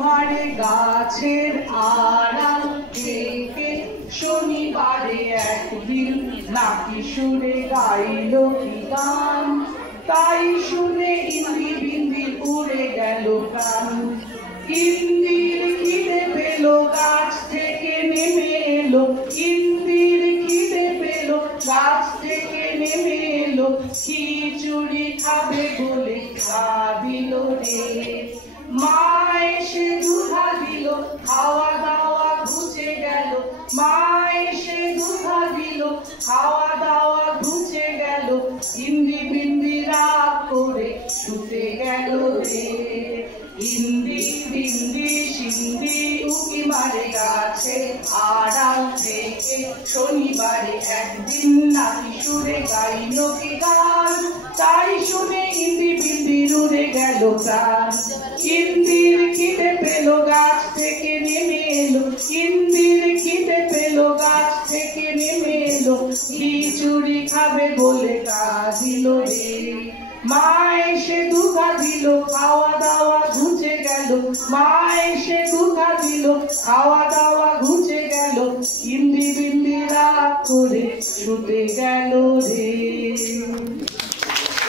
মারে গাছের আড়াল থেকে শনিবারে একদিন নাকি সুরে গাইল কি গান, তাই শুনে ইন্দি বিন্দি উড়ে গেল প্রাণ। ইন্দির খিদে পেল গাছ থেকে নেমে এলো, ইন্দির খিদে পেল গাছ থেকে নেমে এলো, খিচুড়ি খাবে বলে কাঁদিল রে। মা এসে দুধা দিল, খাওয়া দাওয়া ঘুচে গেল, মা এসে দুধা দিল, খাওয়া দাওয়া ঘুচে গেল, ইন্দি বিন্দি রাগ করে শুতে গেল রে। ইন্দি বিন্দি সিন্দি উকি মারে গাছে আড়াল থেকে শনিবারে একদিন নাকি সুরে গাইল কি গান, তাই শুনে ইন্দি বিন্দি উড়ে গেল প্রাণ। ইন্দির খিদে পেল গাছ থেকে নেমে এলো, ইন্দির খিদে পেল গাছ থেকে নেমে এলো, খিচুড়ি খাবে বলে কাঁদিল রে। মা এসে দুধা দিল, খাওয়া দাওয়া ঘুচে গেল, মা এসে দুধা দিল, খাওয়া দাওয়া ঘুচে গেল, ইন্দি বিন্দি রাগ করে শুতে গেল রে।